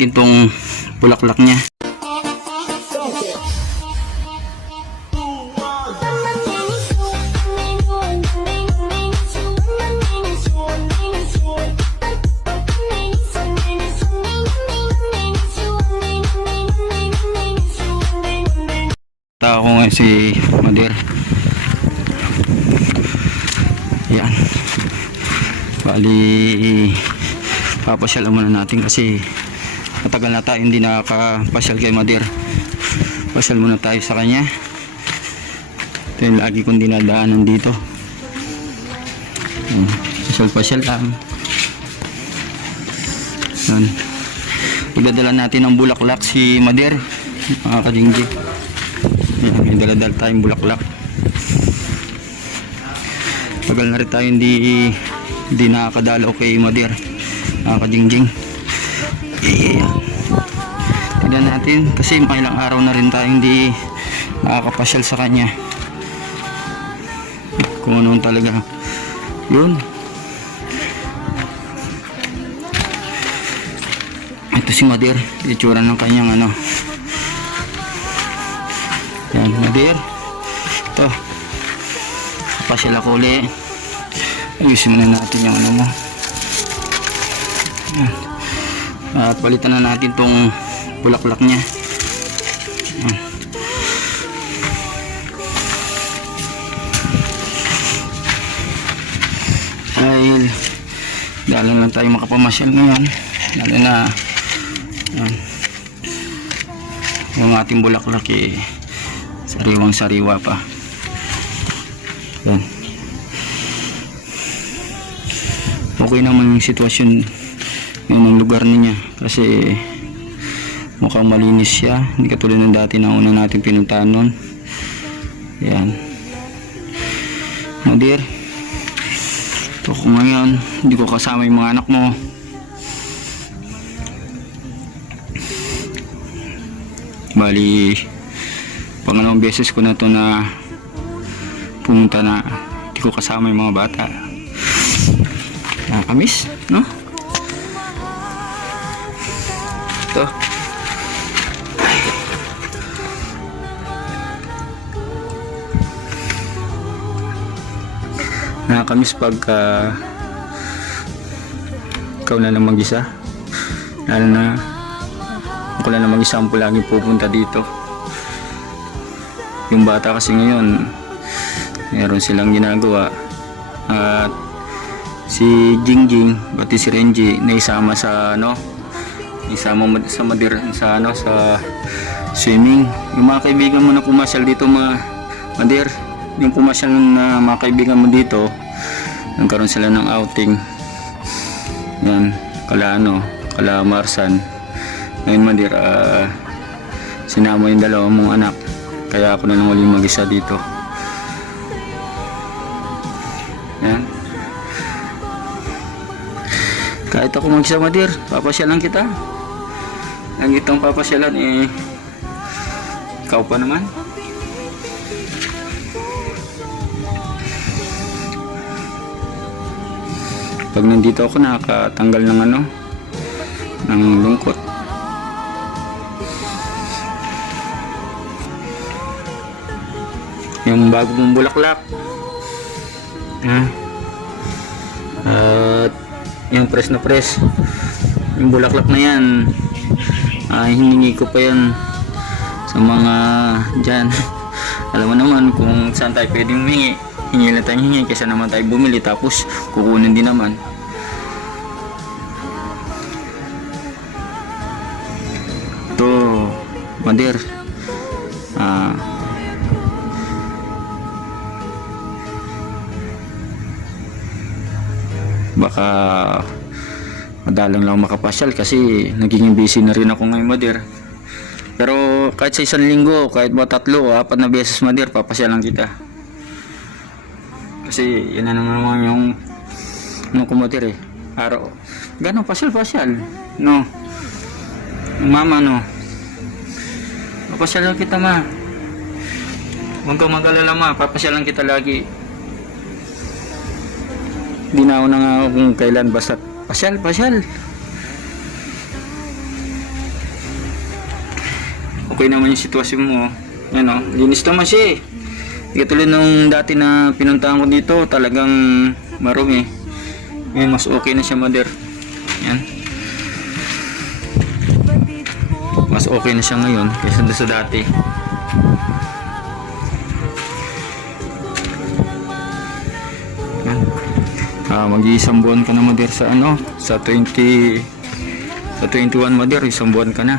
natin tong bulaklak niya. Tao ko ngayon si Madir. Yan. Bali, papasyal muna natin kasi matagal na tayo hindi nakakapasyal kay Madir. Pasyal muna tayo sa kanya. Ito yung lagi kong dinadaanan dito. Pasyal lang. Yan. Pagdadala natin ng bulaklak si Madir, mga kadinggi. Yan, may dala-dala tayong bulaklak. Tagal na rin tayo hindi nakakadalaw kay Madir, mga kadingjing. Yan. Tignan natin kasi may ilang araw na rin tayo hindi nakakapasyal sa kanya. Kung ano talaga yun. Ito si Madir, itsura ng kanyang ano. Yan, Madir. Ito. Pasyal ako ulit. Ayusin muna natin yung ano mo. Yan. At palitan na natin tong bulaklak niya. Yan. Dahil dahil lang tayo makapamasyal ngayon. Lalo na yan, yung ating bulaklak sariwang sariwa pa. Yan. Okay naman yung sitwasyon yun ng lugar niya kasi mukhang malinis siya, hindi katulad ng dati na una natin pinuntahan nun. Yan. Madir, ito ko ngayon hindi ko kasama yung mga anak mo. Bali pangalawang beses ko na to na pumunta na hindi ko kasama yung mga bata. Nakakamiss, no? Ito. Nakakamiss pagka ikaw na lang mag-isa. Lalo na ako lang na mag-isa ang laging pupunta dito. Yung bata kasi ngayon meron silang ginagawa at si Jingjing pati si Renji na isama sa ano, isama sa Madir sa ano, sa swimming. Yung mga kaibigan mo na pumasyal dito Madir, yung pumasyal na mga kaibigan mo dito, nagkaroon sila ng outing. Yan, kala Marsan. Ngayon Madir, sinama yung dalawang mong anak, kaya ako na lang ulit mag-isa dito. Yan. Kahit ako mag-isa Madir, papasyalan kita. Ang itong papasyalan ikaw pa naman. Pag nandito ako nakatanggal ng ano, ng lungkot. Yung bago mong bulaklak. At yung press na press, yung bulaklak na yan, hiningi ko pa yan sa mga dyan. Alam mo naman kung saan tayo pwedeng humingi, hingi na tayo hingi kaysa naman tayo bumili tapos kukunin din naman. Ito Madir, baka madalang lang makapasyal kasi naging busy na rin ako ngayon Madir. Pero kahit sa isang linggo, kahit ba 3 o 4 na beses Madir, papasyalan kita. Kasi yan na naman yung ano ko Madir araw. Gano'ng pasyal no? Mama no? Papasyalan kita ma. Huwag kang mag-alala ma, papasyalan kita lagi. Di na ako na nga kung kailan, basta pasyal. okay naman yung sitwasyon mo. Yan o, linis naman siya eh. Hindi katulad nung dati na pinuntahan ko dito, talagang marumi. Ngayon mas okay na siya, mother. Yan. Mas okay na siya ngayon kaysa sa dati. Yan. Mag-iisang buwan ka na, mother, sa ano, sa 21, mother, isang buwan ka na.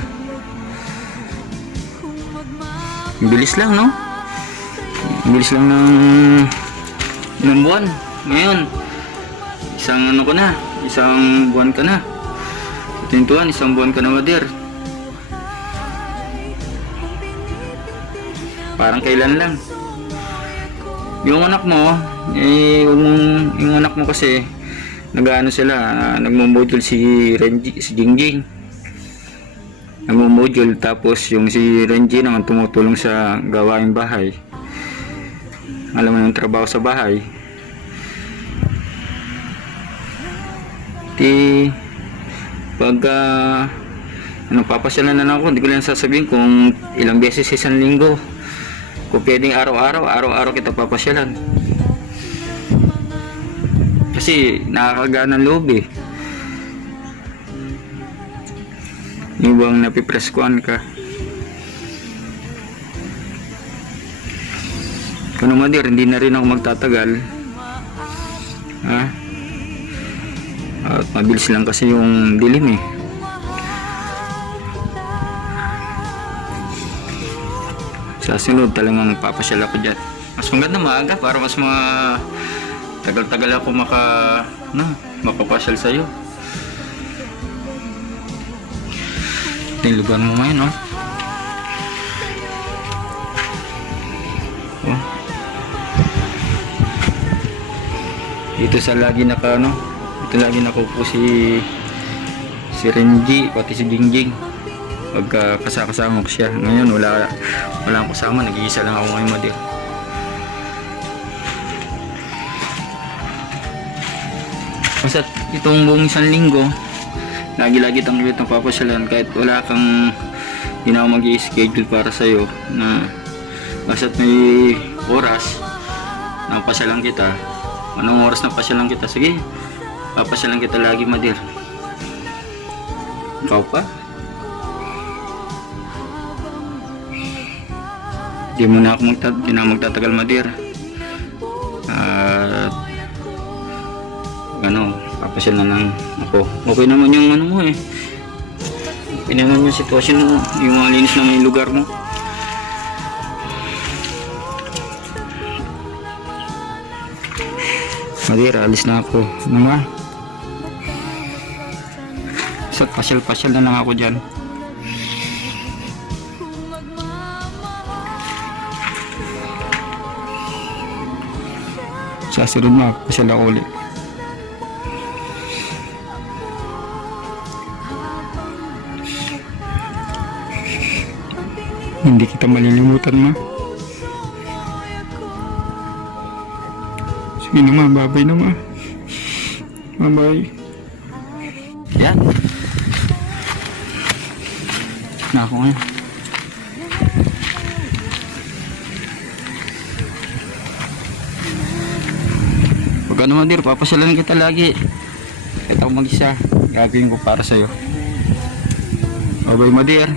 Bilis lang, no? Bilis lang ng buwan. Ngayon, isang ano ko na, isang buwan ka na. Sa 21, isang buwan ka na, mother. Parang kailan lang. Yung anak mo, yung anak mo kasi, nag-ano sila, nagmo-module si Renji, si Jingjing. Nagmo-module, tapos yung si Renji naman tumutulong sa gawaing bahay. Alam mo yung trabaho sa bahay. Pag papasyalan na ako, hindi ko lang sasabihin kung ilang beses isang linggo. Kung pwedeng araw-araw kita papasyalan. Kasi nakakagana ng loob eh. Yung bang napipreskuhan ka. Kano, mother, hindi na rin ako magtatagal. Ha? At mabilis lang kasi yung dilim eh. Sa sunod talagang papasyal ako dyan. Mas maganda maaga para mas tagal-tagal ako mapapasyal sa'yo. Ito yung lugar mo ngayon, no? Oh. Dito sa lagi ito lagi nakupo si Renji, pati si Jingjing. Pagka kasama ko siya. Ngayon wala akong kasama, nag-iisa lang ako ngayon, mother. Basta itong buong isang linggo, lagi-lagi itong papasyalan kahit wala kang ginawa mag-i-schedule para sa'yo, na basta't may oras na pasyalan kita. Anong oras na pasyalan kita? Sige, papasyalan kita lagi, mother. Ikaw pa? Di na magtatagal, mother. At papasyal na lang ako. Okay naman yung ano mo eh. Okay naman yung sitwasyon mo, yung mga linis naman yung lugar mo. Mother, alis na ako. Ano nga? So, pasyal-pasyal na lang ako dyan. Sa sunod mo, pasyal ako ulit. Hindi kita malilimutan, ma. Sige na, ma. Babay na, ma. Babay. Yan. Na ako ngayon. Huwag ka naman, dear. Papasyalan kita lagi. Kahit ako mag-isa, gagawin ko para sa'yo. Babay, ma, dear.